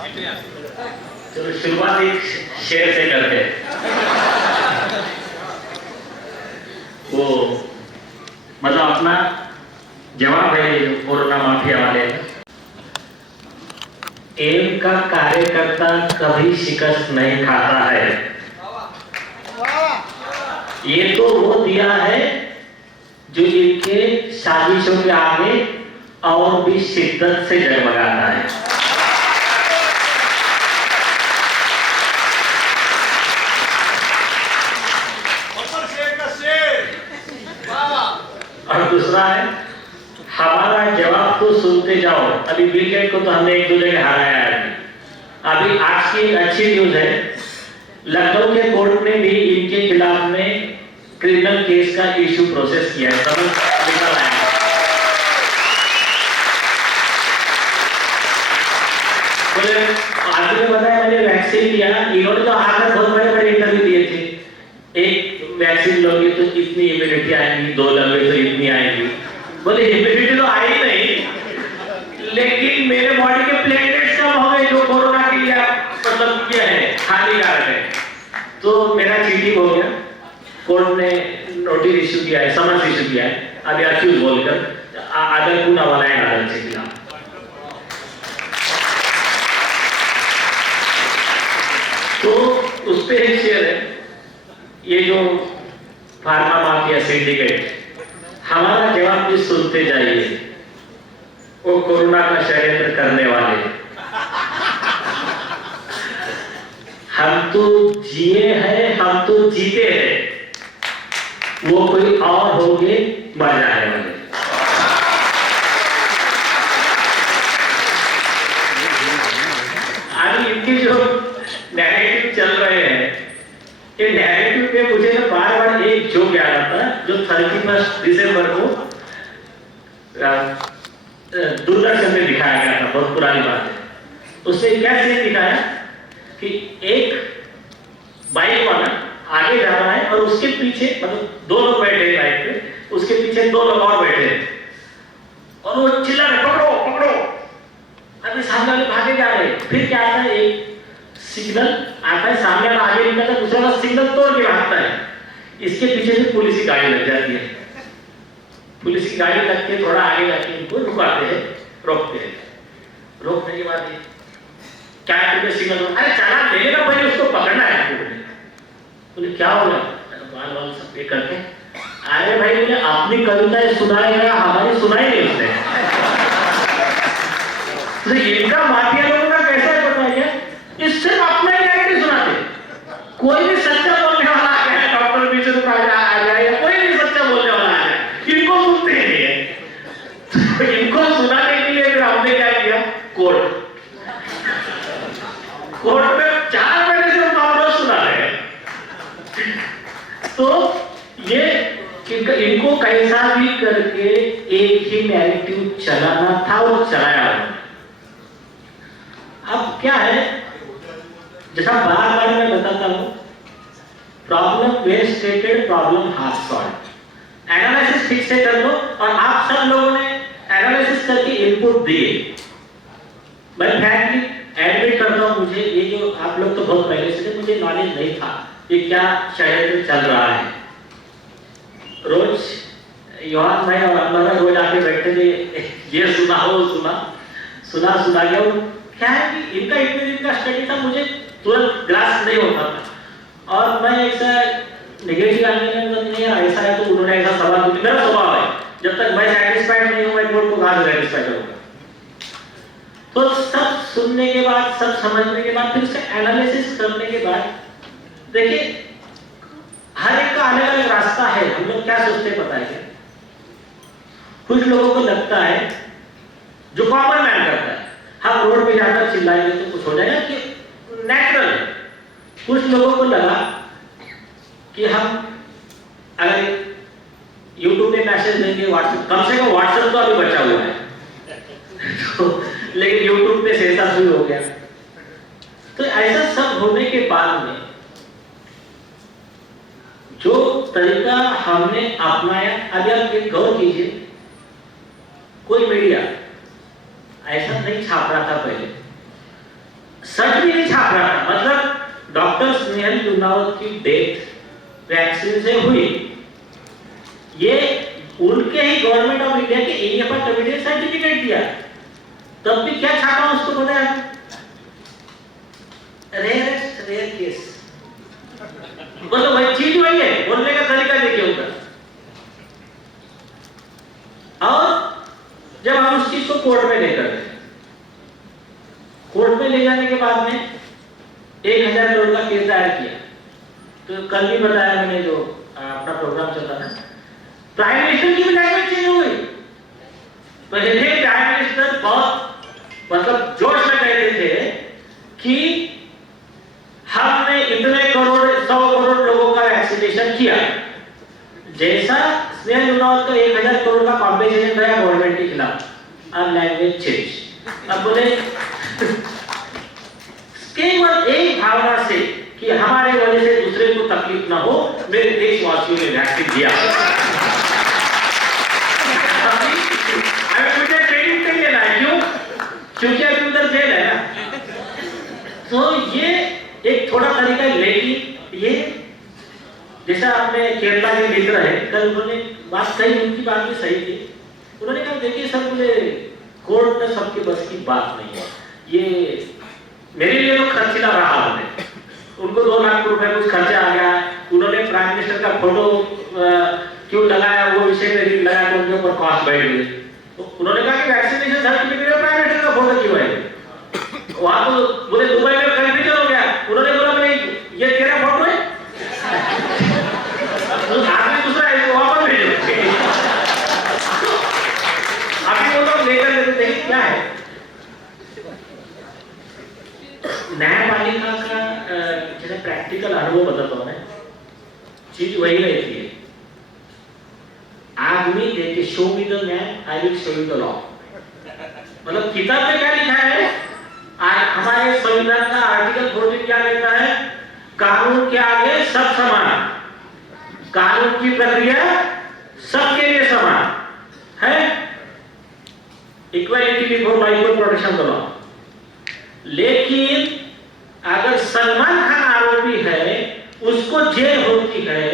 चलो शुरुआत एक शेर से करते हैं। वो मतलब अपना जवाब है कोरोना माफिया वाले। एम का कार्यकर्ता कभी शिकस्त नहीं खाता है। ये तो वो दिया है जो इनके साजिशों के आगे और भी शिद्दत से जगमगाता है। और दूसरा है हमारा जवाब तो सुनते जाओ। अभी बिल गेट को तो हमने एक दो जगह हराया है। अभी आज की अच्छी न्यूज है, लखनऊ के कोर्ट ने भी इनके खिलाफ में क्रिमिनल केस का इशू प्रोसेस किया है। समझ निकल आया। आगे में बताया मैंने वैक्सीन लिया, इन्होंने तो आकर बहुत बड़े बड़े इंटरव्यू दिए थे। एक वैक्सीन लोगे तो इतनी इम्यूनिटी आएगी, दो लोगे तो इतनी आएगी। बोले इम्यूनिटी तो आई नहीं, लेकिन मेरे बॉडी के प्लेटलेट्स कम हो गए जो कोरोना के लिए मतलब किया है, हानिकारक है। तो मेरा चीटिंग हो गया। कोर्ट ने नोटिस इशू किया है, समन्स इशू किया है। अभी अक्यूज बोलकर आदर पूना वाला है अदालत के खिलाफ। तो उस पे एक शेयर है, ये जो फार्मा माफिया सिंडिकेट, हमारा जवाब भी सुनते जाइए, वो कोरोना का षड्यंत्र करने वाले। हम तो जिए हैं, हम तो जीते हैं, वो कोई और होंगे मर जाने वाले। आज इनके जो नैरेटिव चल रहे हैं, ये नैरेटिव पे मुझे ना बार बार एक जोक याद आता है जो 31 दिसंबर को दूरदर्शन में दिखाया गया था। बहुत पुरानी बात है। उससे क्या सीन दिखाया कि एक बाइक वाला आगे जा रहा है और उसके पीछे मतलब दो लोग बैठे हैं बाइक पे, उसके पीछे दो लोग और बैठे हैं और वो चिल्ला रहे पकड़ो पकड़ो। अभी सामने वाले भागे जा रहे। फिर क्या आता है, एक सिग्नल आता है, सामने वाला आगे निकलता है, दूसरा वाला सिग्नल तोड़ के भागता है। इसके पीछे से पुलिस की गाड़ी लग जाती है। पुलिस की गाड़ी लग के थोड़ा आगे जाके इनको रुकाते हैं, रोकते हैं। रोकने के बाद क्या है सिग्नल, अरे चालान देने का पहले उसको पकड़ना है। बोले क्या हो गया, बाल बाल सब पे करके, अरे भाई मुझे अपनी कविताएं सुनाएगा, हमारी सुनाई नहीं उसने। तो इनका माफिया लोगों का कैसा है पता है क्या, इससे अपना ही नहीं सुनाते। कोई भी सच्चा बोलने वाला आ जाए, डॉक्टर बीच आ जाए, कोई भी सच्चा बोलने वाला आ जाए, इनको सुनते ही नहीं है। तो इनको सुनाने के लिए फिर हमने क्या किया, कोर्ट में 4 महीने से मामला सुना रहे हैं। तो ये इनको कैसा भी करके एक ही नैरेटिव चलाना था, वो चलाया। अब क्या है, जैसा बार बार मैं बताता हूं, problem well stated, problem half solve. Analysis ठीक से कर लो। और आप सब लोगों ने एनालिसिस करके इनपुट दिए। मैं फ्रैंकली एडमिट करता हूं, मुझे ये जो आप लोग तो बहुत पहले से थे, मुझे नॉलेज नहीं था ये क्या षड्यंत्र चल रहा है। रोज योहान भाई और हमारा रोज आके बैठते थे, ये सुना वो सुना गया। वो क्या है कि इनका इतने दिन का स्टडी था, मुझे तुरंत ग्रास नहीं होता था। और मैं ऐसा नेगेटिव आने नहीं है, ऐसा है तो उन्होंने ऐसा सवाल पूछा। मेरा स्वभाव है, जब तक मैं सेटिस्फाइड नहीं हूं, मैं कोर्ट को कहां से सेटिस्फाइड करूंगा। तो सब सुनने के बाद, सब समझने के बाद, फिर उसका एनालिसिस करने के बाद, देखिए हर एक का अलग अलग रास्ता है। हम लोग क्या सोचते पता है क्या, कुछ लोगों को लगता है, जो कॉमन मैन करता है, हम रोड पे जाकर चिल्लाएंगे तो कुछ हो जाएगा कि नेचुरल है। कुछ लोगों को लगा कि हम अगर YouTube पे मैसेज देंगे, व्हाट्सएप, कम से कम व्हाट्सएप तो अभी बचा हुआ है तो, लेकिन YouTube पे सेंसर शुरू हो गया। तो ऐसा सब होने के बाद में जो तरीका हमने अपनाया, अभी आप एक गौर कीजिए, कोई मीडिया ऐसा नहीं छाप रहा था पहले। सच भी नहीं छाप रहा था। मतलब डॉक्टर स्नेहल लुनावत की डेथ वैक्सीन से हुई, ये उनके ही गवर्नमेंट ऑफ इंडिया के एएफआर कमेटी ने सर्टिफिकेट दिया, तब भी क्या छापा उसको पता है? Rare case. मतलब वही चीज वही है, बोलने का तरीका देखिए उनका। और जब हम उस चीज को कोर्ट में लेकर गए, कोर्ट में ले जाने के बाद में 1000 करोड़ का केस दायर किया। तो कल भी बताया मैंने, जो अपना प्रोग्राम चल रहा था, प्राइम मिनिस्टर की भी लैंग्वेज चेंज हो गई। पहले प्राइम मिनिस्टर बहुत मतलब जोश में कहते थे कि हमने इतने करोड़ 100 करोड़ लोगों का वैक्सीनेशन किया। जैसा स्नेहल लुनावत का 1000 करोड़ का कॉम्पेंसेशन गया गवर्नमेंट के खिलाफ, अब लैंग्वेज चेंज। अब बोले केवल एक भावना से कि हमारे वजह से दूसरे को तकलीफ ना हो, मेरे देशवासियों ने वैक्सीन दिया। अभी मुझे ट्रेनिंग नहीं लेना है, क्यों? क्योंकि अभी उधर जेल है ना। तो ये एक थोड़ा तरीका है, लेकिन ये जैसा आपने केरला के मित्र है, कल उन्होंने बात कही, उनकी बात भी सही थी। उन्होंने कहा देखिए सर, मुझे कोर्ट में सबके बस की बात नहीं है, ये मेरे लिए तो खर्चीला रहा। हमने उनको 2 लाख रुपए कुछ खर्चा आ गया। उन्होंने प्राइम मिनिस्टर का फोटो क्यों लगाया, वो विषय में रील लगाया, तो उनके ऊपर कॉस्ट बढ़ गई। तो उन्होंने कहा कि वैक्सीनेशन सर्टिफिकेट में प्राइम मिनिस्टर का फोटो क्यों है? वहां तो बोले दुबई में कंफ्यूजन हो गया। उन्होंने बोला भाई ये तेरा फोटो है, आदमी दूसरा है, इसको वापस भेजो। अभी वो लोग लेकर लेते देखिए क्या है। न्यायपालिका का जैसे प्रैक्टिकल अनुभव बताता हूं मैं, चीज वही रहती है। आदमी देखिए, show me the man, I will show you the law. मतलब किताब में क्या लिखा है? हमारे संविधान का आर्टिकल 14 क्या कहता है? कानून के आगे सब समान, कानून की प्रक्रिया सबके लिए समान है, equality before law, equal protection the law. लेकिन अगर सलमान खान आरोपी है, उसको जेल होती है,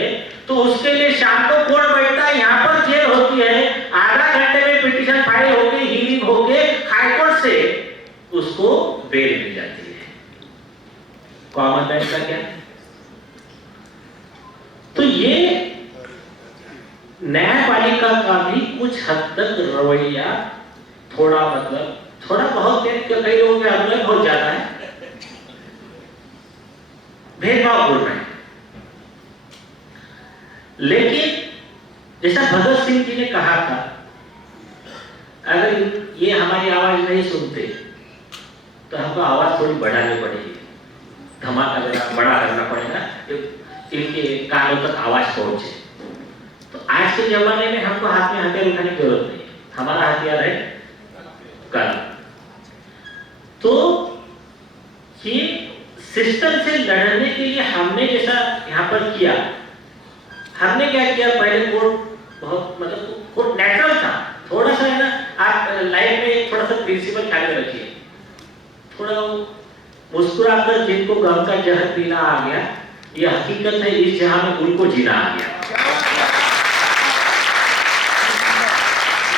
तो उसके लिए शाम को कोर्ट बैठता है, यहाँ पर जेल होती है, आधा घंटे में पिटीशन फाइल होके, हियरिंग होके, हाईकोर्ट से उसको बेल मिल जाती है। कॉमन मैन का क्या? तो ये न्यायपालिका का भी कुछ हद तक रवैया थोड़ा मतलब थोड़ा बहुत कई लोगों के अंदर बहुत ज्यादा है, भेदभावपूर्ण है। लेकिन जैसा भगत सिंह जी ने कहा था, अगर ये हमारी आवाज नहीं सुनते तो हमको आवाज थोड़ी बढ़ानी पड़ेगी, धमाका बड़ा करना पड़ेगा, इनके कानों तक आवाज पहुंचे। तो आज के जमाने में हमको हाथ में हथियार उठाने की जरूरत नहीं, हमारा हथियार है कलम। तो ये सिस्टम से लड़ने के लिए हमने जैसा यहाँ पर किया, हमने क्या किया? पहले कोर्ट बहुत मतलब कोर्ट नेचुरल था, थोड़ा सा है ना, आप लाइफ में थोड़ा सा प्रिंसिपल ख्याल में रखिए, थोड़ा मुस्कुराकर जिनको गम का जहर पीना आ गया, ये हकीकत है, इस जहां में उनको जीना आ गया।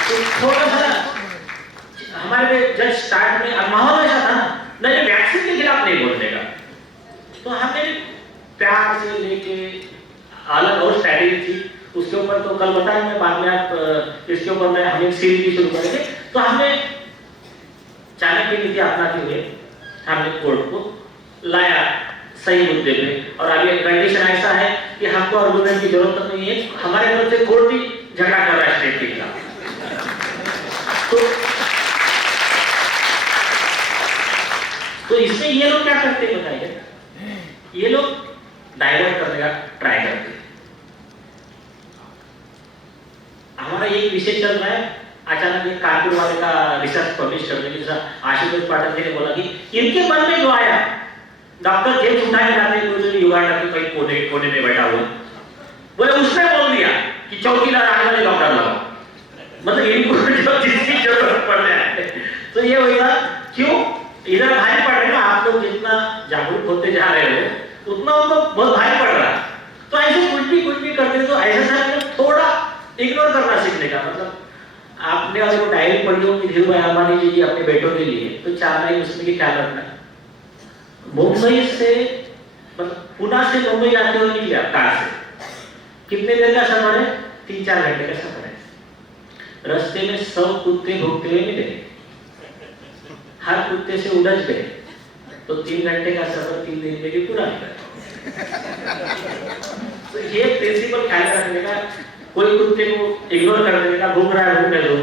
तो थोड़ा सा हमारे जब स्टार्ट में माहौल ऐसा था नहीं, वैक्सीन के खिलाफ नहीं बोलने का, तो हमने प्यार से लेके अलग और स्ट्रैटेजी थी उसके ऊपर। तो कल बताया मैं, बाद में आप इसके ऊपर मैं हम एक सीरीज भी शुरू करेंगे। तो हमने चाणक्य नीति अपनाते हुए हमने कोर्ट को लाया सही मुद्दे पे, और अभी कंडीशन ऐसा है कि हमको आर्गुमेंट की जरूरत नहीं है, हमारे तरफ से कोर्ट भी झगड़ा कर रहा है स्टेट के खिलाफ। तो इसमें ये लोग क्या करते हैं बताइए? ये लोग डाइवर्ट करने का ट्राई करते हैं। हमारा एक विषय चल रहा है, अचानक एक कानपुर वाले का रिसर्च पब्लिश करने के साथ आशुतोष पाठक जी ने बोला कि इनके मन में जो आया, डॉक्टर जेम्स उठाए जाते हैं युगांडा के कई कोने में बैठा हुआ, बोले उसने बोल दिया कि चौकीदार आने वाले डॉक्टर लगाओ, मतलब इनको जो जिसकी जरूरत पड़ रहा है। तो ये होगा क्यों? इधर भारी पड़ रहे ना आप लोग, होते जा रहे हो उतना उनको बहुत भारी पड़ रहा है। तो ऐसे कुछ भी करते तो ऐसे समय थोड़ा इग्नोर करना सीखने का मतलब आपने अगर वो डायरी पढ़ी हो कि धीरू भाई अंबानी जी अपने बेटों के लिए तो 4 महीने उसमें की ख्याल रखना है। मुंबई से मतलब पुणे से मुंबई आते हुए निकले कार से कितने देर का सफर है? 3-4 घंटे का सफर है। रास्ते में 100 कुत्ते भूखते हुए मिले, हर कुत्ते से उलझ गए तो 3 घंटे का सफर 3 दिन में भी पूरा निकला। तो ये प्रिंसिपल ख्याल रखने का, कोई कुत्ते को इग्नोर कर देने का, भूख रहा है भूखने दो,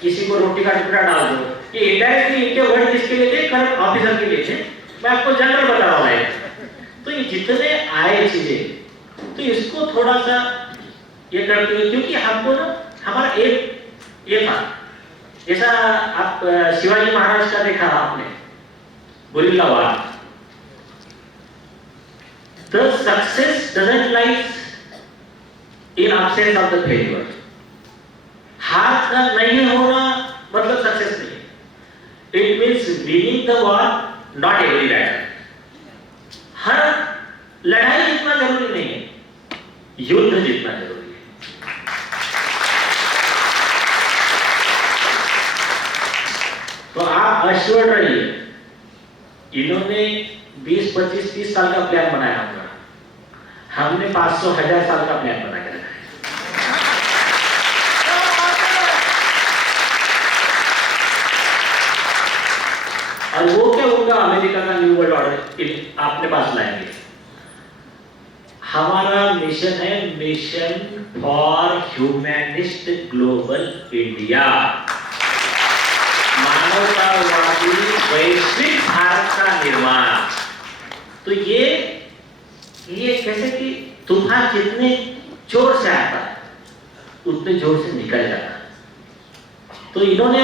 किसी को रोटी का टुकड़ा डाल दो। ये इनडायरेक्टली इनके वर्ड किसके लिए थे? करंट ऑफिसर के लिए थे। मैं आपको जनरल बता रहा हूँ। तो ये जितने आए चीजें तो इसको थोड़ा सा ये करते हुए, क्योंकि हमको ना हमारा एक ये था जैसा आप शिवाजी महाराज का देखा आपने guerrilla war. The success doesn't lie in absence of the failure. हार का नहीं होना मतलब सक्सेस नहीं है। It means winning the war, not every battle. हर लड़ाई जीतना जरूरी नहीं है, युद्ध जीतना जरूरी है। तो आप अश्योर्ड रहिए, इन्होंने 20, 25, 30 साल का प्लान बनाया होगा, हमने 500, 1000 साल का प्लान बना के रखा है। और वो क्या होगा? अमेरिका का न्यू वर्ल्ड ऑर्डर आपने पास लाएंगे। हमारा मिशन है mission for humanist global India, मानवतावादी वैश्विक भारत का निर्माण। तो ये कैसे कि तूफान जितने जोर से आता है उतने जोर से निकल जाता है। तो इन्होंने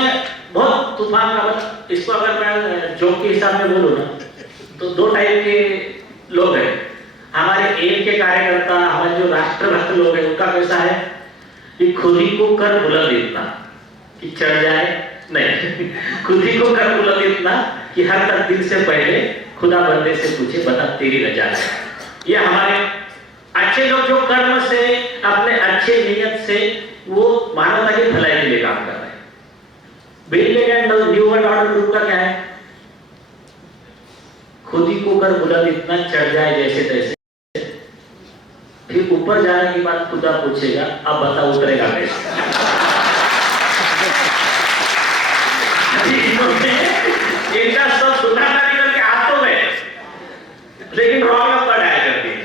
बहुत तूफान का मतलब, इसको अगर मैं जोक के हिसाब में बोलूं ना तो 2 टाइप के लोग हैं। हमारे एम के कार्यकर्ता, हमारे जो राष्ट्रभक्त लोग हैं, उनका कैसा है कि खुद ही को कर बुलंद इतना कि चढ़ जाए नहीं, खुद ही को कर बुलंद इतना कि हर तकदीर से पहले खुदा बंदे से पूछे बता तेरी रजा है। ये हमारे अच्छे लोग जो कर्म से अपने अच्छे नियत से वो मानवता की भलाई के लिए काम कर रहे हैं। Bill Gates new world order group का क्या है? खुद ही को कर बुलंद इतना चढ़ जाए जैसे तैसे, फिर ऊपर जाने के बाद खुदा पूछेगा अब बता उतरेगा कैसे। इनका सब सुना करके हाथों में, लेकिन रॉन्ग नंबर डायल कर दिए,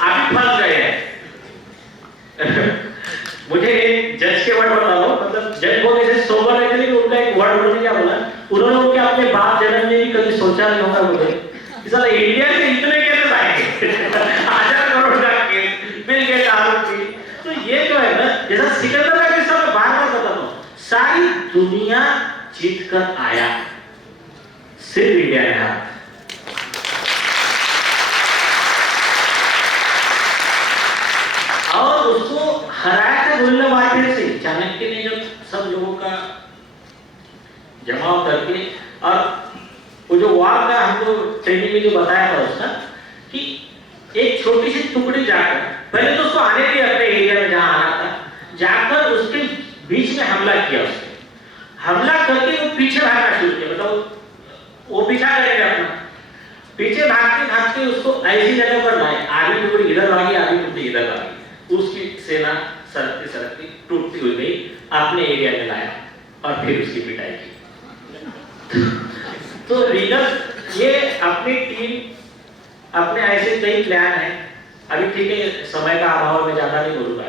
अभी फंस गए हैं। मुझे एक जज के वर्ड बता दो, मतलब जज को कैसे सोबर रहते, लेकिन उनका एक वर्ड उन्होंने क्या बोला, उन्होंने उनके अपने बाप जन्म में भी कभी सोचा नहीं होगा मुझे साला इंडिया से इतने केसेस आएंगे, 1000 करोड़ का केस, बिल गेट्स आरोपी। तो ये जो है ना, जैसा सिकंदर का किस्सा मैं बार-बार बताता हूं, सारी दुनिया जीत कर आया, सिर्फ इंडिया ने हारा। और उसको हराया था गुरिल्ला वारफेयर से। चाणक्य ने जब सब लोगों का जमाव करके, और वो जो वार का हमको ट्रेनिंग में जो बताया था उसका कि एक छोटी सी टुकड़ी जाकर, पहले तो उसको आने दिया अपने एरिया में जहां आना था, जाकर उसके बीच में हमला किया। उसने हमला करके वो पीछे भागना शुरू किया, मतलब वो पीछा करेगा अपना, पीछे भागते भागते उसको ऐसी जगह पर लाए, आधी टुकड़ी इधर भागी, आधी टुकड़ी इधर भागी, उसकी सेना सरकती सरकती टूटती हुई गई, अपने एरिया में लाया और फिर उसकी पिटाई की। तो रीडर, ये अपनी टीम, अपने ऐसे कई प्लान हैं। अभी ठीक है, समय का अभाव में ज्यादा नहीं बोलूंगा,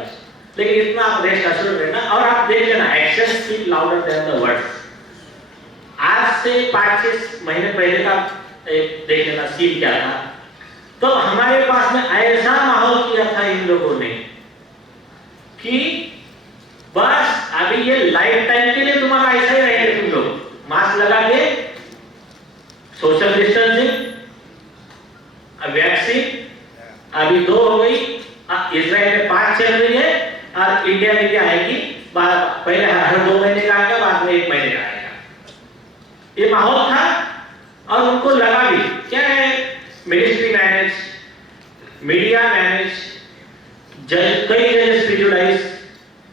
लेकिन इतना आप रेस्ट अश्योर रहना। और आप देख लेना, action speak louder than the words. आज से 5-6 महीने पहले का एक देख लेना सीन क्या था। तो हमारे पास में ऐसा माहौल किया था इन लोगों ने कि बस अभी ये लाइफ टाइम के लिए तुम्हारा ऐसा ही रहेगा, तुम लोग मास्क लगा के, सोशल डिस्टेंसिंग, वैक्सीन अभी 2 हो गई, इजराइल में 5 चल रही है, और इंडिया में क्या आएगी, पहले हर 2 महीने का आएगा, बाद में 1 महीने का आएगा। ये माहौल था। और उनको लगा भी क्या है, मिनिस्ट्री मैनेज, मीडिया मैनेज, कई जजेस प्रिजुडाइज,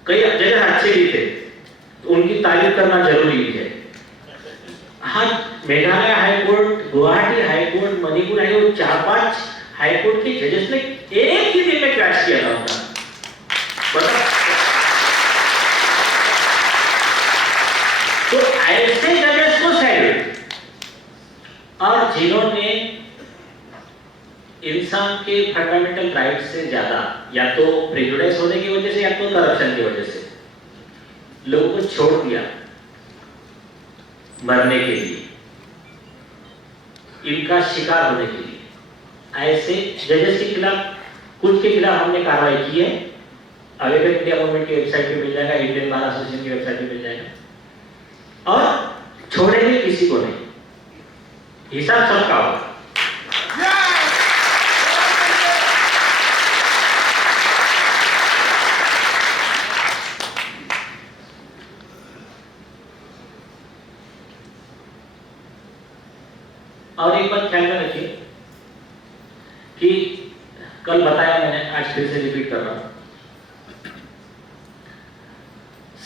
कई जजेस अच्छे भी थे, तो उनकी तारीफ करना जरूरी है। हाँ, Meghalaya high court, Guwahati high court, Manipur high court, 4-5 high court के जजेस ने एक ही दिन में क्रैश किया था उनका। तो ऐसे जजेस को सैल्यूट, और जिन्होंने इंसान के फंडामेंटल राइट से ज्यादा या तो प्रेजुडिस होने की वजह से या तो करप्शन की वजह से लोगों को छोड़ दिया मरने के लिए, इनका शिकार होने के लिए, ऐसे जजेस के खिलाफ, कुछ के खिलाफ हमने कार्रवाई की है। अवेगर इंडिया मूवमेंट की वेबसाइट पे मिल जाएगा, इंडियन बार एसोसिएशन की वेबसाइट पे मिल जाएगा। और छोड़ेंगे किसी को नहीं, हिसाब सबका होगा। और एक बात ख्याल में रखिए कि कल बताया मैंने, आज फिर से रिपीट कर रहा हूं,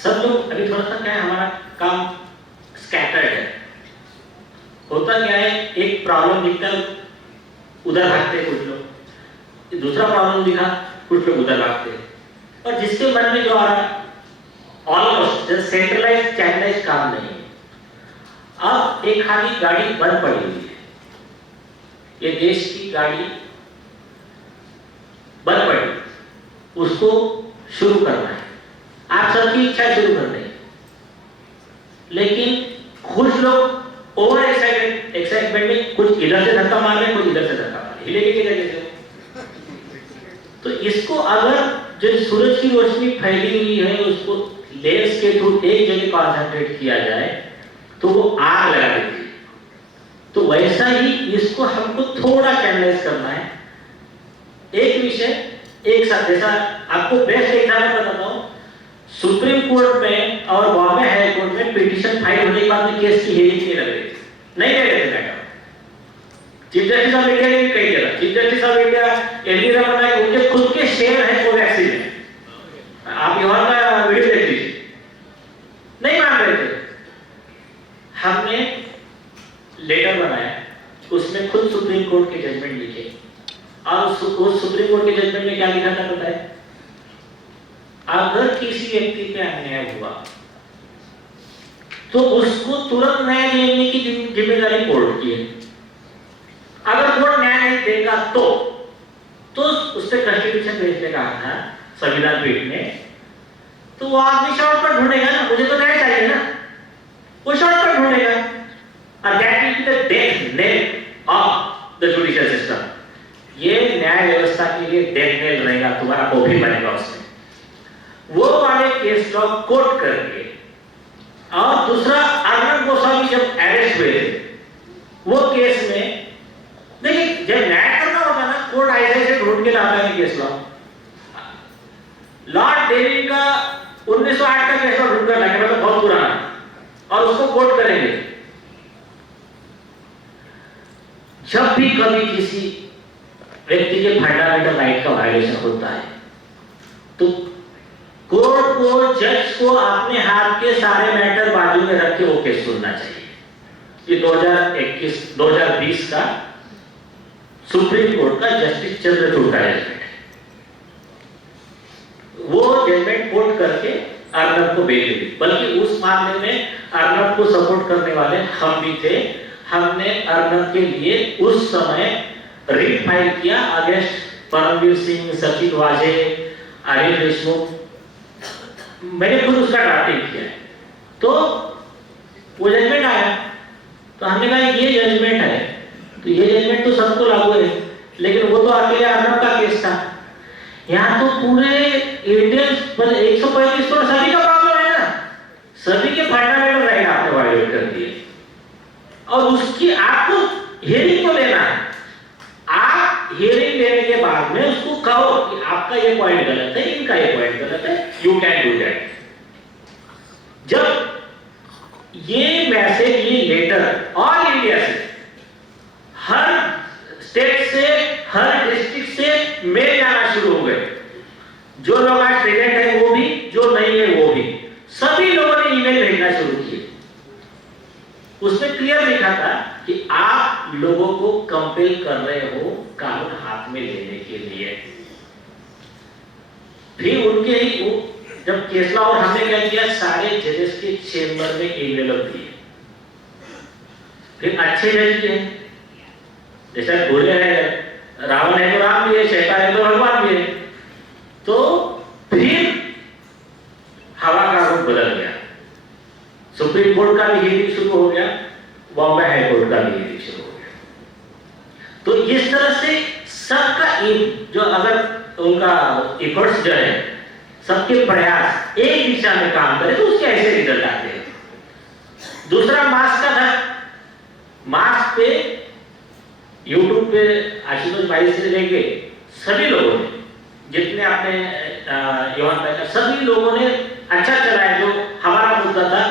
सब लोग अभी थोड़ा सा क्या है, हमारा काम स्कैटर्ड है। होता क्या है, एक प्रॉब्लम दिखता है उधर भागते हैं कुछ लोग, दूसरा प्रॉब्लम दिखा कुछ लोग उधर भागते हैं, और जिसके मन में जो आ रहा ऑलमोस्ट सेंट्रलाइज चैनलाइज काम नहीं है। अब एक खाली गाड़ी बंद पड़ी हुई है, ये देश की गाड़ी बंद पड़ी, उसको शुरू करना है, आप सबकी इच्छा शुरू करनी है, लेकिन कुछ लोग ओवर एक्साइटमेंट में कुछ इधर से धक्का मार रहे हैं, कुछ इधर से धक्का मार रहे हैं, हिलेगी की जगह से। तो इसको अगर जो सूरज की रोशनी फैली हुई है उसको लेंस के थ्रू एक जगह कॉन्सेंट्रेट किया जाए तो वो आग लगा देती है। तो वैसा ही इसको हमको थोड़ा कैनलाइज करना है। एक विषय एक साथ, जैसा आपको बेस्ट एग्जाम्पल बताता हूं, सुप्रीम कोर्ट में और बॉम्बे हाई कोर्ट में पिटीशन फाइल होने के बाद में केस की हियरिंग नहीं लग रही थी, नहीं कह रहे थे madam. Chief justice of India ने कही दिया, chief justice of India LV Ramana के उनके खुद के शेयर है कोवैक्सीन में, आप यहाँ का वीडियो देख लीजिए, नहीं मान रहे थे। हमने लेटर बनाया, उसमें खुद सुप्रीम कोर्ट के जजमेंट लिखे, और उस सुप्रीम कोर्ट के जजमेंट में क्या लिखा था पता है, अगर किसी व्यक्ति पे अन्याय हुआ तो उसको तुरंत न्याय देने की जिम्मेदारी कोर्ट की है। अगर कोर्ट न्याय नहीं देगा तो उस पर कॉन्स्टिट्यूशन भेजने का था संविधान पीठ में, तो वो आदमी शॉर्टकट ढूंढेगा ना, मुझे तो न्याय चाहिए ना, वो शॉर्टकट ढूंढेगा, और that will be the death nail of the judicial system. ये न्याय व्यवस्था के लिए डेथ नेल रहेगा, तुम्हारा कॉफी बनेगा उसमें। वो वाले केस लॉ कोर्ट करके, और दूसरा अर्नब गोस्वामी जब अरेस्ट हुए थे वो केस में, देखिए जब न्याय करना होता ना, कोर्ट ऐसे से ढूंढ के लाता है केस लॉ। लॉर्ड डेविड का 1908 का केस लॉ ढूंढ कर लाके, मतलब बहुत पुराना, और उसको कोर्ट करेंगे। जब भी कभी किसी व्यक्ति के फंडामेंटल राइट का वायलेशन होता है तो कोर्ट को, जज को अपने हाथ के सारे मैटर बाजू में रख के वो केस सुनना चाहिए। ये 2020 का सुप्रीम कोर्ट का जस्टिस चंद्रचूड़ का जजमेंट है। वो जजमेंट कोर्ट करके अर्नब को बेल दी, बल्कि उस मामले में अर्नब को सपोर्ट करने वाले हम भी थे। हमने अर्नब के लिए उस समय रिट फाइल किया अगेंस्ट परमवीर सिंह, सचिन वाजे, अनिल देशमुख, मैंने खुद उसका ड्राफ्टिंग किया है। तो वो जजमेंट आया, तो हमने कहा ये जजमेंट है, तो ये जजमेंट तो सबको लागू है, लेकिन वो तो अकेले अर्नब का केस था। यहाँ तो पूरे इंडियन 135 करोड़ सभी का प्रॉब्लम है ना, सभी के फंडामेंटल राइट आपने वायलेट कर दिए, और उसकी आपको हियरिंग को लेना है। आप हियरिंग लेने के बाद में उसको कहो कि आपका ये पॉइंट गलत है, इनका ये पॉइंट गलत है, यू कैन डू दैट। जब ये मैसेज, ये लेटर ऑल इंडिया से मेल जाना शुरू हो गए। जो लोग आज प्रेजेंट है वो भी, जो नहीं है वो भी, सभी लोगों ने ईमेल भेजना शुरू किए। उसमें क्लियर लिखा था कि आप लोगों को कंपेल कर रहे हो कानून हाथ में लेने के लिए। फिर उनके ही वो जब केसला और हमने क्या किया, सारे जजेस के चेंबर में एनवेलप दिए। फिर अच्छे जज भी हैं, जैसा बोले हैं रावण है तो राम भी है, शैतान है तो भगवान भी है। तो फिर हवा का रुख बदल गया। सुप्रीम कोर्ट का भी हियरिंग शुरू हो गया, बॉम्बे हाई कोर्ट का भी हियरिंग शुरू हो गया। तो इस तरह से सबका जो अगर उनका एफर्ट्स जो है, सबके प्रयास एक दिशा में काम करे तो उसके ऐसे रिजल्ट आते हैं। दूसरा मास्क का था। मास्क पे यूट्यूब पे आशुतोष भाई से लेके सभी लोगों ने, जितने आपने योहान भाई का, सभी लोगों ने अच्छा चलाया। जो हमारा मुद्दा था,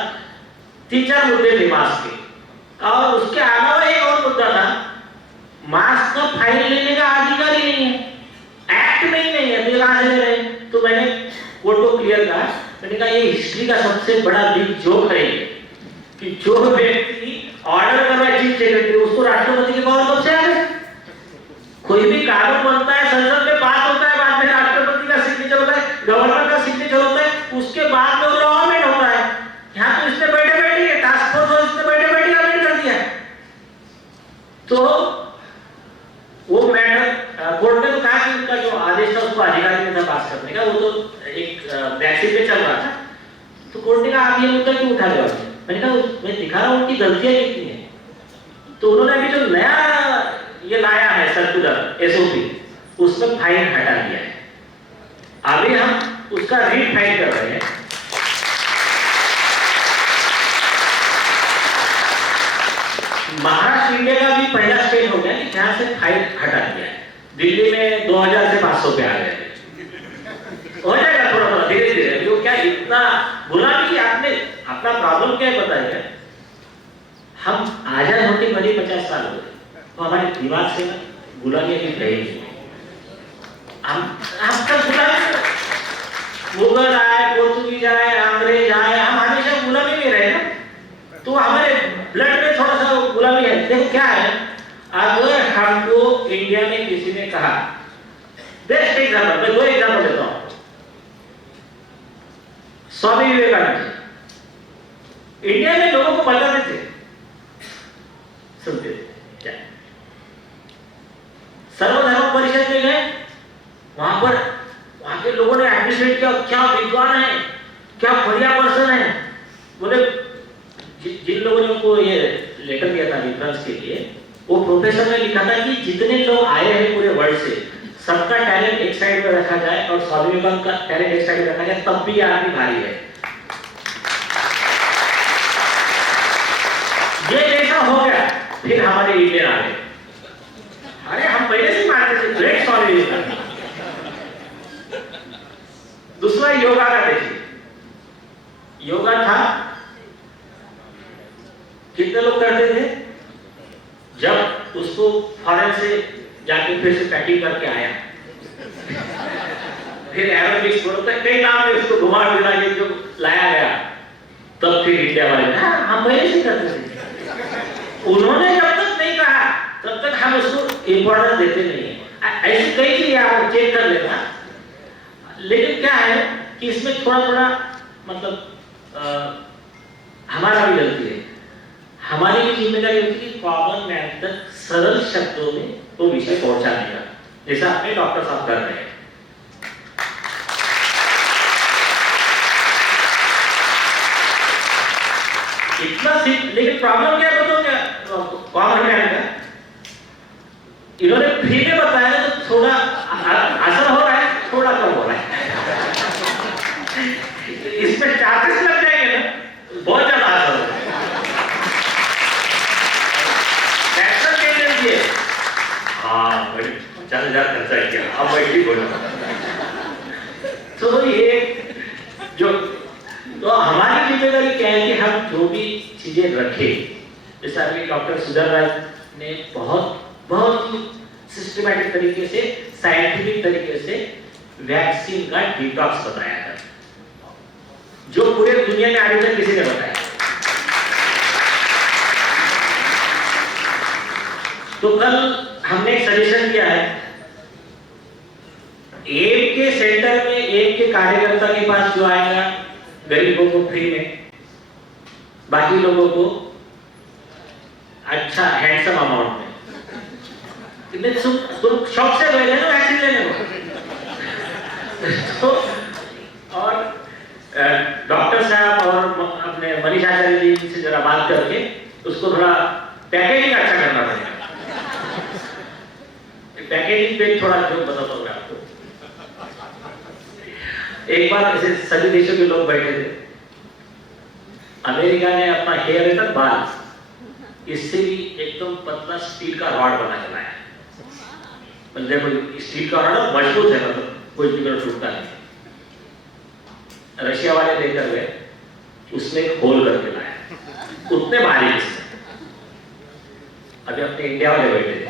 3-4 मुद्दे थे मास्क के, और उसके अलावा एक और मुद्दा था, मास्क का फाइन लेने का अधिकार ही नहीं है, एक्ट में ही नहीं है, तो कहां से ले रहे हैं? तो मैंने कोर्ट को क्लियर कहा, मैंने कहा ये हिस्ट्री का सबसे बड़ा बिग जोक है कि जो व्यक्ति ऑर्डर कर रहा है चीफ सेक्रेटरी, उसको राष्ट्रपति के पावर कब से आ गए? कोई भी कानून बनता है, संसद में पास होता है, बाद में राष्ट्रपति का सिग्नेचर होता है, गवर्नर का सिग्नेचर होता है, उसके बाद में लॉ अमेंड होता है। यहाँ तो इसने बैठे बैठे टास्क फोर्स और इसने बैठे बैठे अमेंड कर दिया। तो वो मैटर कोर्ट ने तो कहा कि उनका जो आदेश था उसको अधिकारी ने था पास करने का, वो तो एक वैक्सीन पे चल रहा था। तो कोर्ट ने कहा आप ये मुद्दा क्यों उठा रहे हो? मैंने कहा मैं दिखा रहा हूं उनकी गलतियां कितनी है। तो उन्होंने अभी जो नया ये लाया है सर्कुलर एसओपी, उसमें फाइन हटा दिया है। अभी हम उसका रीफाइन कर रहे हैं। महाराष्ट्र इंडिया का भी पहला स्टेट हो गया कि जहां से फाइन हटा दिया है। दिल्ली में 2000 से 500 पे आ गए, हो जाएगा थोड़ा थोड़ा धीरे धीरे। जो क्या इतना गुलामी की आपने अपना प्रॉब्लम क्या है बताइए? हम आजाद होते करीब 50 साल हो गए, तो हमारे दिमाग से गुलामी अभी रही। हम तक गुलामी, मुगल आए, पोर्तुगीज आए, अंग्रेज आए, हम हमेशा गुलामी में रहे ना, तो हमारे ब्लड में थोड़ा सा गुलामी है। देखो क्या है, अगर हमको इंडिया में किसी ने कहा, बेस्ट एग्जाम्पल, मैं 2 एग्जाम्पल देता हूं। स्वामी विवेकानंद इंडिया में लोगों को बताते थे, सुनते थे क्या? सर्वधर्म परिषद में गए, वहां के लोगों ने एप्रिशिएट किया, क्या विद्वान है, क्या बढ़िया पर्सन है। बोले जिन लोगों ने उनको ये लेटर दिया था रेफरेंस के लिए, वो प्रोफेसर ने लिखा था कि जितने लोग आए हैं पूरे वर्ल्ड से, सबका टैलेंट एक साइड में रखा जाए और स्वामी विवेकानंद का टैलेंट एक साइड में रखा जाए, तब भी ये आदमी भारी है। ये जैसा हो गया, फिर हमारे इंडियन आ गए। अरे हम पहले से मानते थे ग्रेट स्वामी विवेकानंद। दूसरा योगा का देखिए, योगा था, कितने लोग करते थे? जब उसको फॉरेन से जाके फिर से पैकिंग करके आया, फिर एरोबिक्स कई नाम में उसको घुमा फिरा के जो लाया गया, तब फिर इंडिया वाले हम पहले से करते थे। उन्होंने जब तक नहीं कहा तब तक हम उसको इंपॉर्टेंस देते नहीं है। ऐसी कई चीजें आप चेक कर लेना। लेकिन क्या है कि इसमें थोड़ा थोड़ा मतलब हमारा भी गलती है, हमारी भी जिम्मेदारी होती है कॉमन मैन तक सरल शब्दों में वो विषय पहुंचाने का, जैसा अपने डॉक्टर साहब कर रहे हैं। इतना लेकिन प्रॉब्लम क्या है बताओ? क्या कॉमन मैन का इन्होंने फ्री में बताया तो थोड़ा असर हो रहा है, थोड़ा कम हो रहा है। इसमें चार्जेस लग जाएंगे ना, बहुत ज्यादा असर हो रहा है। हाँ 50,000 खर्चा किया, अब वही बोलो। तो ये जो तो हमारी जिम्मेदारी क्या है कि हम जो भी चीजें रखें, जैसे अभी डॉक्टर सुधर राज ने बहुत बहुत सिस्टमैटिक तरीके से, साइंटिफिक तरीके से वैक्सीन का डिटॉक्स बताया था, जो पूरे दुनिया में आज तक किसी ने बताया। तो कल हमने एक सजेशन किया है, एम के सेंटर में एम के कार्यकर्ता के पास जो आएगा गरीबों को फ्री में, बाकी लोगों को अच्छा हैंडसम अमाउंट में। तुम शौक से गए थे ना वैक्सीन लेने को तो, और डॉक्टर साहब और अपने मनीष आचार्य जी से जरा बात करके उसको थोड़ा पैकेजिंग अच्छा करना पड़ेगा। पैकेजिंग पे थोड़ा जो बताता हूँ आपको। एक बार ऐसे सभी देशों के लोग बैठे थे, अमेरिका ने अपना हेयर है ना बाल, इससे भी एकदम पतला स्टील का रॉड बना के लाया। मतलब स्टील का रॉड मजबूत है, मतलब कोई भी टूटता नहीं। रशिया वाले लेकर गए, उसमें एक होल करके लाया, उतने भारी। अभी अपने इंडिया वाले बैठे थे,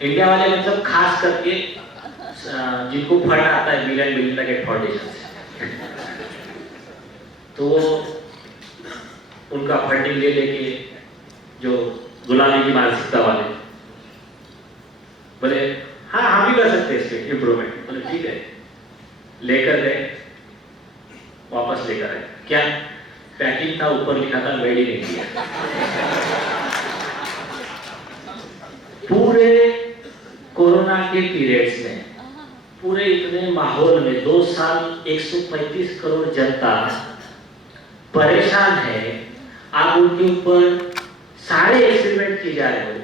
इंडिया वाले मतलब खास करके जिनको फंड आता है bill and Melinda Gates foundation से, तो उनका फंडिंग ले लेके जो गुलामी की मानसिकता वाले बोले हाँ हम भी कर सकते हैं इसके इम्प्रूवमेंट। बोले ठीक है, लेकर गए, वापस लेकर आए। क्या पैकिंग था, ऊपर लिखा था मेड इन इंडिया। पूरे कोरोना के पीरियड्स में, पूरे इतने माहौल में 2 साल 135 करोड़ जनता परेशान है, आप उनके ऊपर सारे एक्सपेरिमेंट किए जा रहे हो।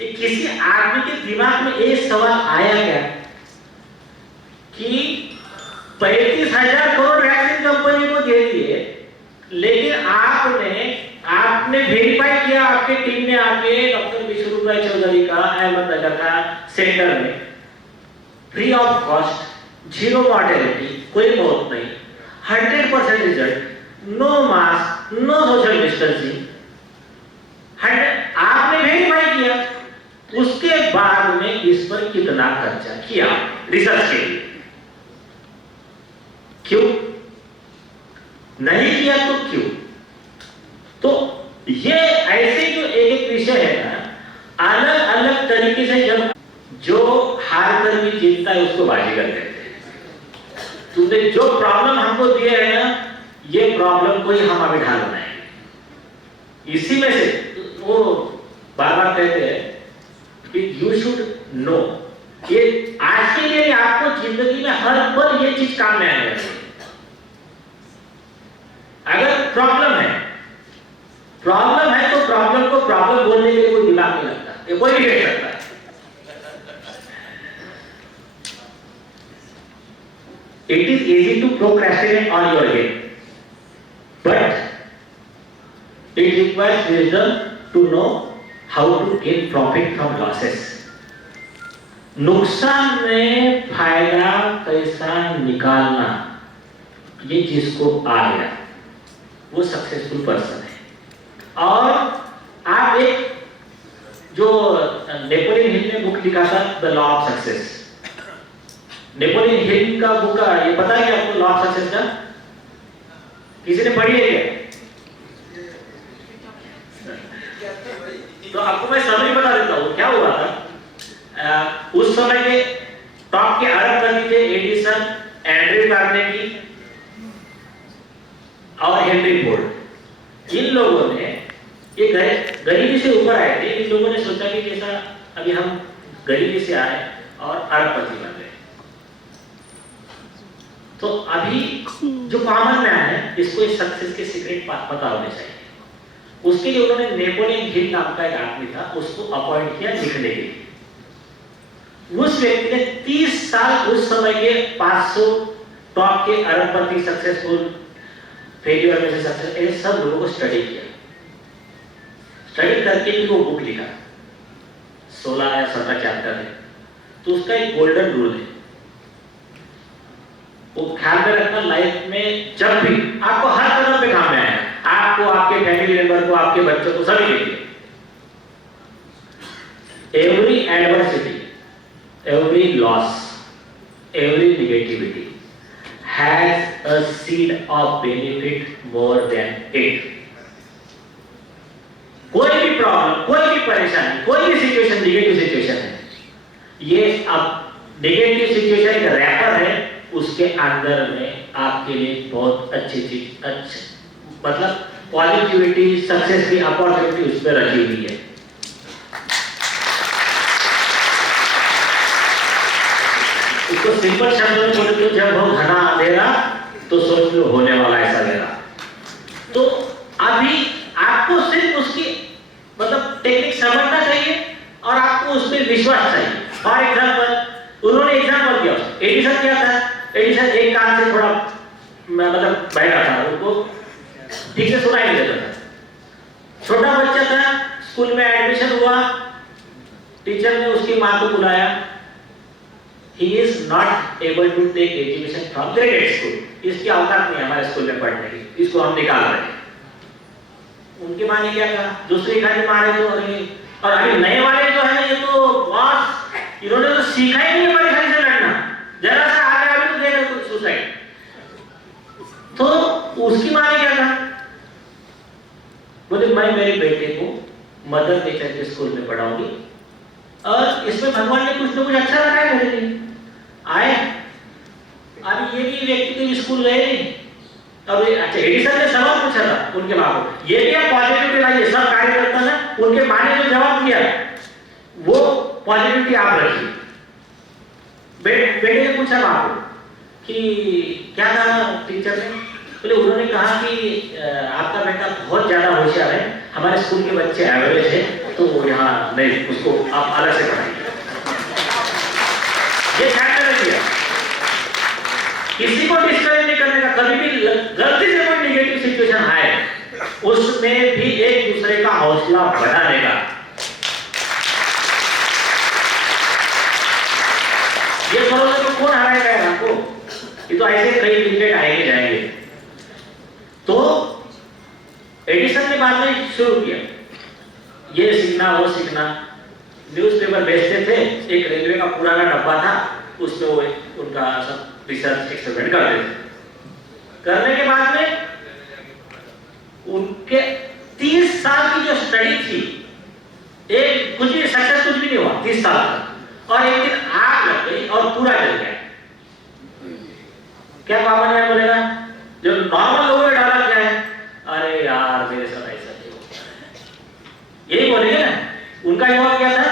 किसी आदमी के दिमाग में एक सवाल आया क्या कि 35,000 करोड़ वैक्सीन कंपनी को दे दिए, लेकिन आपने वेरीफाई किया, आपके टीम ने आके डॉक्टर विष्णु भाई चौधरी का अहमदनगर का सेंटर में फ्री ऑफ कॉस्ट, 0 मॉर्टेलिटी, कोई मौत नहीं, 100% result, no mask, no social distancing, आपने वेरीफाई किया। उसके बाद में इस पर कितना खर्चा किया रिसर्च के लिए? क्यों नहीं किया? तो क्यों? तो ये ऐसे जो एक विषय है ना, अलग अलग तरीके से जब जो हार कर भी जीतता है उसको बाजीगर कहते हैं। तुमने जो प्रॉब्लम हमको दिए है ना, ये प्रॉब्लम को ही हम अभी ढाल बनाएंगे। इसी में से वो बार बार कहते हैं कि यू शुड नो, ये आज के लिए आपको जिंदगी में हर पल ये चीज काम में आने वाली है। अगर प्रॉब्लम है तो प्रॉब्लम को प्रॉब्लम बोलने के लिए कोई दिमाग नहीं लगता, ये कोई भी कह सकता है। It is easy to procrastinate on your head, but it requires wisdom to know how to gain profit from losses. नुकसान में फायदा कैसा निकालना, ये जिसको आ गया वो सक्सेसफुल पर्सन है। और आप एक जो नेपोलियन हिल ने बुक लिखा था the law of success, Napoleon Hill का बुक का ये पता है कि आपको लॉ ऑफ सक्सेस का किसी ने पढ़ी है क्या? तो आपको मैं समरी बता देता हूँ क्या हुआ था। उस समय के टॉप के अरबपति थे एडिसन, एंड्रयू कार्नेगी और हेनरी फोर्ड। इन लोगों ने ये गरीबी से ऊपर आए थे। इन लोगों ने सोचा कि जैसा अभी हम गरीबी से आए और अरबपति बन गए, तो अभी जो कॉमन मैन है इसको इस सक्सेस के सीक्रेट पता होने चाहिए। उसके लिए उन्होंने नेपोलियन हिल नाम का एक आदमी था, उसको अपॉइंट किया लिखने के लिए। उस व्यक्ति ने 30 साल उस समय के 500 टॉप के अरबपति, सक्सेसफुल, फेलियर में से सक्सेस, ऐसे सब लोगों को स्टडी किया। स्टडी करके भी वो बुक लिखा, 16 या 17 चैप्टर है। तो उसका एक गोल्डन रूल है, वो ख्याल में रखना लाइफ में जब भी आपको हर कदम पे काम में आए, आप आपको, आपके फैमिली मेंबर को, आपके बच्चों को, सभी के लिए। Every adversity, every loss, every negativity has a seed of benefit more than it. कोई भी प्रॉब्लम, कोई भी परेशानी, कोई भी सिचुएशन नेगेटिव सिचुएशन है, ये अब नेगेटिव सिचुएशन एक रैपर है, उसके अंदर में आपके लिए बहुत अच्छी चीज, अच्छा मतलब पॉजिटिविटी, सक्सेस की अपॉर्चुनिटी उस पर रखी हुई है। इसको सिंपल शब्दों में बोले तो जब हो घना अंधेरा तो सोच लो होने वाला है सवेरा। तो अभी आपको सिर्फ उसकी मतलब टेक्निक समझना चाहिए और आपको उसमें विश्वास चाहिए। फॉर एग्जाम्पल, उन्होंने एग्जाम्पल दिया, एडिसन क्या था, एडिसन एक कान से थोड़ा मतलब बहरा था, उनको ठीक से सुनाई नहीं देता था। छोटा बच्चा था, स्कूल में एडमिशन हुआ, टीचर ने उसकी माँ को बुलाया, he is not able to take education from graded school, इसकी औकात नहीं हमारे स्कूल में पढ़ने की, इसको हम निकाल रहे हैं। उनकी माँ ने क्या कहा, दूसरी खाली मारे तो अरे, और अभी नए वाले जो है ये तो बॉस, इन्होंने तो सीखा ही नहीं है परेशानी से लड़ना, जरा सा आ गया अभी तो दे दो सुसाइड। तो उसकी माँ ने क्या कहा, बोले मैं मेरे बेटे को मदर नेचर के स्कूल में पढ़ाऊंगी और इसमें भगवान ने कुछ ना कुछ अच्छा रखा है मेरे लिए। आए अभी ये भी व्यक्ति तो स्कूल गए नहीं, अब अच्छा एडिसन ने सवाल पूछा था उनके माँ को, ये भी आप पॉजिटिविटी लाइए, सब कार्यकर्ता ना उनके माँ ने जो जवाब दिया वो पॉजिटिविटी आप रखिए। बेटे ने पूछा माँ को कि क्या कहा टीचर ने, बोले उन्होंने कहा कि आपका बेटा बहुत ज्यादा होशियार है, हमारे स्कूल के बच्चे एवरेज है, तो यहाँ नहीं, उसको आप अलग से पढ़ाइए। ये फैक्टर किया, किसी को डिस्करेज नहीं करने का, कभी भी गलती से कोई नेगेटिव सिचुएशन आए उसमें भी एक दूसरे का हौसला बढ़ाने का। ये करोगे तो कौन हराएगा यार आपको, ये तो ऐसे कई क्रिकेट आएंगे जाएंगे। तो एडिसन ने बाद में शुरू किया, ये सीखना वो सीखना, न्यूज़पेपर बेचते थे, एक रेलवे का पुराना डब्बा था, उसमें वो उनका सब रिसर्च एक्सपेरिमेंट करते थे। करने के बाद में उनके 30 साल की जो स्टडी थी, एक कुछ भी सक्सेस कुछ भी नहीं हुआ 30 साल तक, और एक दिन आग लग गई और पूरा जल गया। क्या कॉमन मैन बोलेगा, जो नॉर्मल लोगों ने डाला क्या है, अरे यार मेरे साथ ऐसा नहीं होता, यही बोलेंगे ना। उनका जवाब क्या था,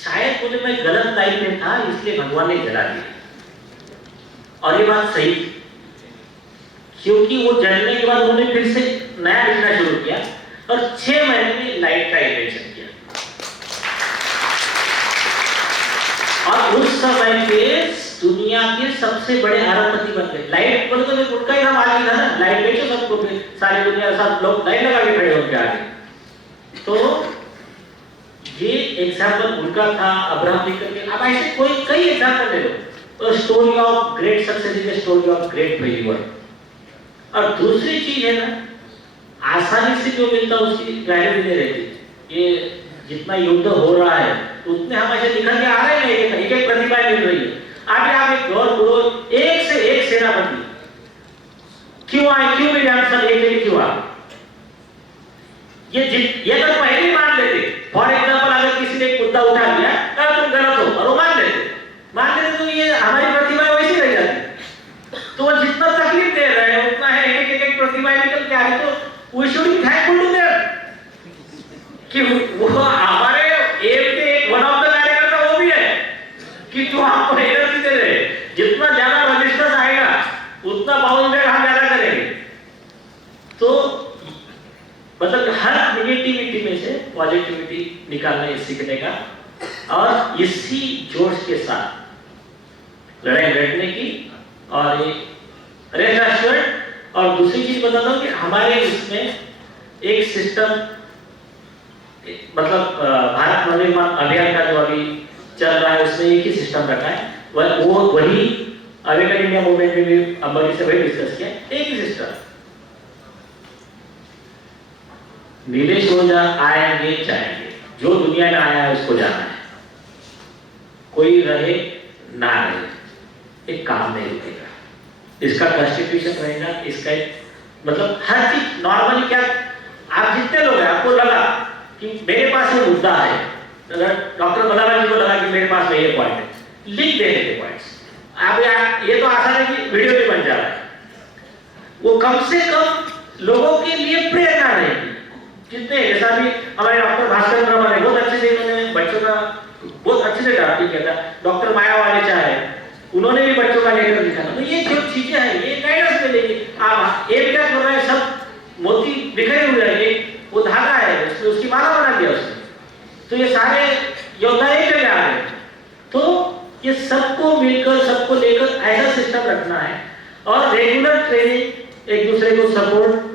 शायद मुझे मैं गलत लाइन में था इसलिए भगवान ने जला दिया। और ये बात सही, क्योंकि वो जलने के बाद उन्होंने फिर से नया लिखना शुरू किया और 6 महीने में लाइट का इन्वेंशन किया। और उस समय पे दुनिया के सबसे बड़े अरबपति बन गए। लाइट बोले तो उनका ही नाम आगे था ना, लाइट बेचो सबको, सारी दुनिया सब लोग लाइट लगा के खड़े होंगे आगे। तो ये एग्जाम्पल उनका था, अब्राहम लिंकन के। अब ऐसे कोई कई एग्जाम्पल ले लो, तो story of great success is the story of great failure. और दूसरी चीज है ना, आसानी से जो मिलता है उसकी वैल्यू नहीं रहती। ये जितना युद्ध हो रहा है उतने हम ऐसे निकल के आ रहे हैं, एक एक प्रतिभा मिल रही है। अभी आप एक गौर करो, एक से एक सेनापति क्यों आए, क्यों मेरे आंसर एक एक क्यों आए, ये तो पहले ही मान लेते। फॉर एग्जाम्पल अगर किसी ने एक मुद्दा उठा लिया, अगर तुम गलत हो और वो मान लेते तो ये हमारी प्रतिभा वैसी रह जाती। तो वो जितना तकलीफ दे रहे हैं उतना है, एक एक प्रतिभा निकल के आ रही, तो we should be thankful to them कि वो हमारे एम के एक वन ऑफ द कार्यकर्ता वो भी है कि जो हमको एनर्जी दे रहे हैं। जितना ज्यादा रजिस्टेंस आएगा उतना बाउंस बैक हम ज्यादा करेंगे। तो मतलब हर नेगेटिविटी में से पॉजिटिविटी निकालना ये सीखने का, और इसी जोश के साथ लड़ाई लड़ने की। और रेस्ट एश्योर्ड, और दूसरी चीज बताता हूँ कि हमारे इसमें एक सिस्टम, मतलब भारत नवनिर्माण अभियान का जो अभी चल रहा है उसमें एक ही सिस्टम रखा है, वो वही अवेकन इंडिया मूवमेंट में भी अंबानी से वही डिस्कस किया, एक ही सिस्टम। नीलेश ओझा आएंगे जाएंगे, जो दुनिया में आया है उसको जाना है, कोई रहे ना रहे, एक काम नहीं रुकेगा, इसका कॉन्स्टिट्यूशन रहेगा, इसका मतलब हर चीज नॉर्मली क्या, आप जितने लोग हैं आपको लगा कि मेरे पास ये मुद्दा है, अगर डॉक्टर बलाराम जी को लगा कि मेरे पास ये पॉइंट है, लिख देने के पॉइंट्स। आप ये तो आसान है कि वीडियो भी बन जा रहा है, वो कम से कम लोगों के लिए प्रेरणा रहेगी। जितने जैसा भी हमारे डॉक्टर भास्कर वर्मा ने बहुत अच्छे से इन्होंने बच्चों का बहुत अच्छे से ड्राफ्टिंग किया था, डॉक्टर माया वालेचा है, उन्होंने भी बच्चों का लेकर लिखा था। तो ये जो चीजें हैं ये गाइडेंस मिलेगी। आप एक क्या कर रहा है, सब मोती बिखरे हुए हैं, वो धागा है उसकी माला बना दिया उसने, तो ये सारे योद्धा एक जगह आ गए। तो ये सबको मिलकर सबको लेकर ऐसा सिस्टम रखना है और रेगुलर ट्रेनिंग, एक दूसरे को सपोर्ट।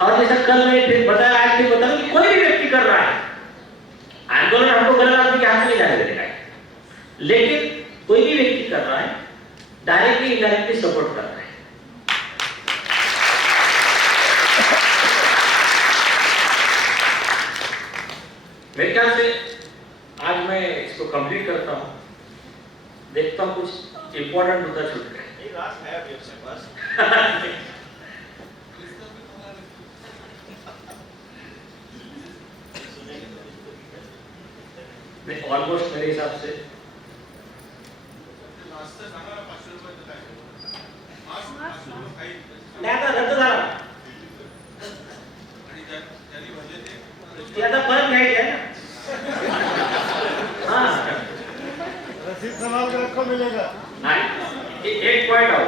और जैसा कल मैं बताया, आज भी बता कि कोई भी व्यक्ति कर रहा है आंदोलन, हमको गलत आदमी के हाथ में जाने देगा, लेकिन कोई भी व्यक्ति कर रहा है डायरेक्टली इनडायरेक्टली सपोर्ट कर रहा है। मेरे ख्याल से आज मैं इसको कंप्लीट करता हूं, देखता हूं कुछ इंपॉर्टेंट मुद्दा छूट गए। नहीं, ऑलमोस्ट मेरे हिसाब से नाही आता रद्द झाला, आता परत घ्यायचे आहे ना। हाँ, रसीद संभाल कर रखो, मिलेगा। नहीं, एक पॉइंट आओ,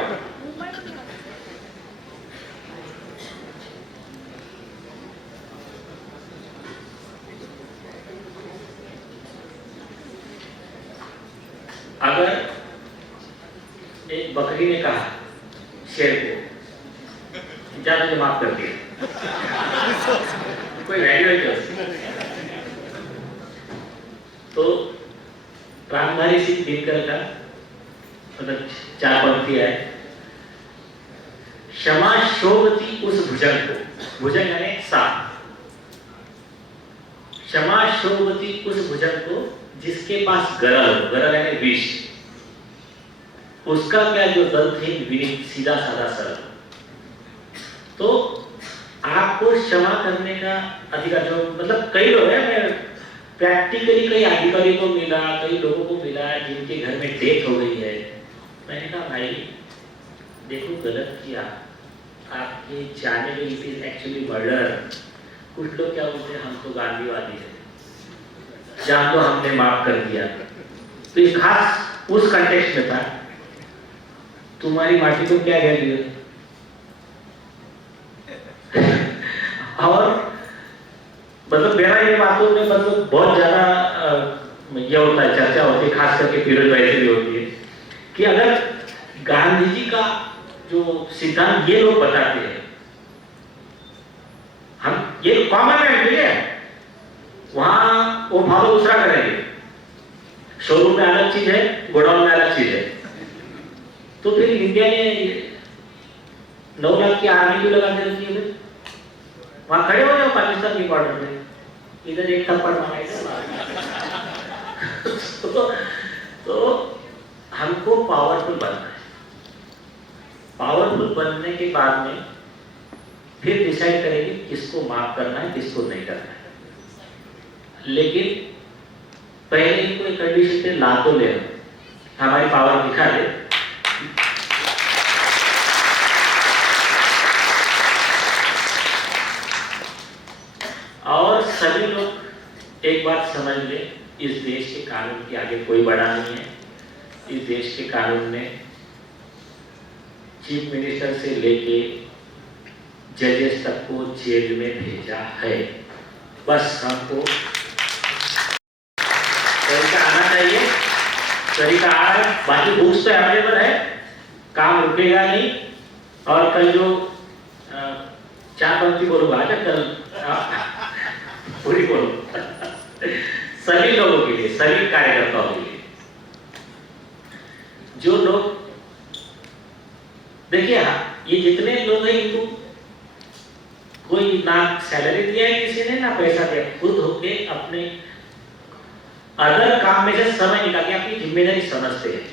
अगर एक बकरी ने कहा शेर को जा तुझे माफ कर दिया, कोई वैल्यू है क्या? तो रामधारी सिंह दिनकर का मतलब 4 पंक्ति है, क्षमा शोभती उस भुजंग को, भुजंग यानी सांप, क्षमा शोभती उस भुजंग को जिसके पास गरल, गरल यानी विष, उसका क्या जो दंतहीन विनीत सीधा साधा सरल। तो आपको क्षमा करने का अधिकार, जो मतलब कई लोग हैं, मैं प्रैक्टिकली कई अधिकारियों को मिला, कई लोगों को मिला जिनके घर में डेथ हो गई है, मैंने कहा भाई देखो गलत किया, आपके जाने में इट इज एक्चुअली मर्डर। कुछ लोग क्या बोलते हैं, हम तो गांधीवादी है, जान तो हमने माफ कर दिया। तो ये खास उस कंटेक्स्ट में था, तुम्हारी माटी को क्या वैल्यू है? और मतलब मेरा ये बातों में मतलब बहुत ज्यादा यह होता है, चर्चा होती है, खास करके फिरोज भाई से भी होती है कि अगर गांधी जी का जो सिद्धांत ये लोग बताते हैं, हम ये कॉमन है, ठीक है, वहां वो फॉलो दूसरा करेंगे, शोरूम में अलग चीज है, गोडाउन में अलग चीज है। तो फिर इंडिया ने 9 लाख की आर्मी क्यों लगा के रखी है? वहां खड़े हो जाओ पाकिस्तान की बॉर्डर में, इधर एक थप्पड़ मारेगा। तो हमको पावरफुल बनना है, पावरफुल बनने के बाद में फिर डिसाइड करेंगे किसको माफ करना है, किसको नहीं करना है। लेकिन पहले इनको एक कंडीशन पे ला तो ले, हमारी पावर दिखा दे। और सभी लोग एक बात समझ ले, इस देश के कानून के आगे कोई बड़ा नहीं है। इस देश के कानून ने चीफ मिनिस्टर से लेके जजेस तक को जेल में भेजा है। बस हमको तरीका आना चाहिए, तरीका आ रहा है, बाकी बुक्स तो अवेलेबल है, काम रुकेगा नहीं। और कल जो 4 पंक्ति बोलूंगा, आजा कल पूरी बोलो सभी लोगों के लिए, सभी कार्यकर्ताओं के लिए। जो लोग देखिए, ये जितने लोग हैं इनको कोई ना सैलरी दिया है किसी ने, ना पैसा दिया, खुद होके अपने अदर काम में से समय निकाल के अपनी जिम्मेदारी समझते हैं।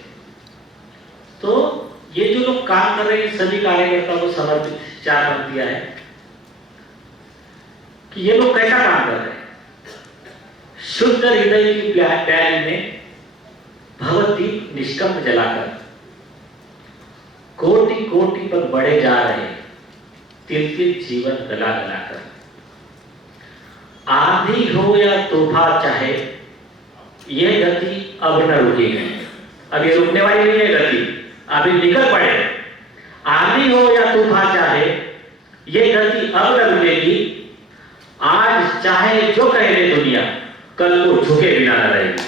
तो ये जो लोग काम कर रहे हैं सभी कार्यकर्ताओं को समर्पित 4 पंक्तियां है कि ये लोग कैसा काम कर रहे हैं। शुद्ध हृदय की प्याली में भगवदीप निष्कंप जलाकर कोटि कोटि पर बढ़े जा रहे तिल तिल जीवन गला गलाकर, आंधी हो या तूफान चाहे ये गति अब न रुकेगी। अब ये रुकने वाली नहीं है गति, अभी निकल पड़े। आंधी हो या तूफान चाहे ये गति अब न रुकेगी। आज चाहे जो कहे दे दुनिया, कल को झुके बिना न रहेगी।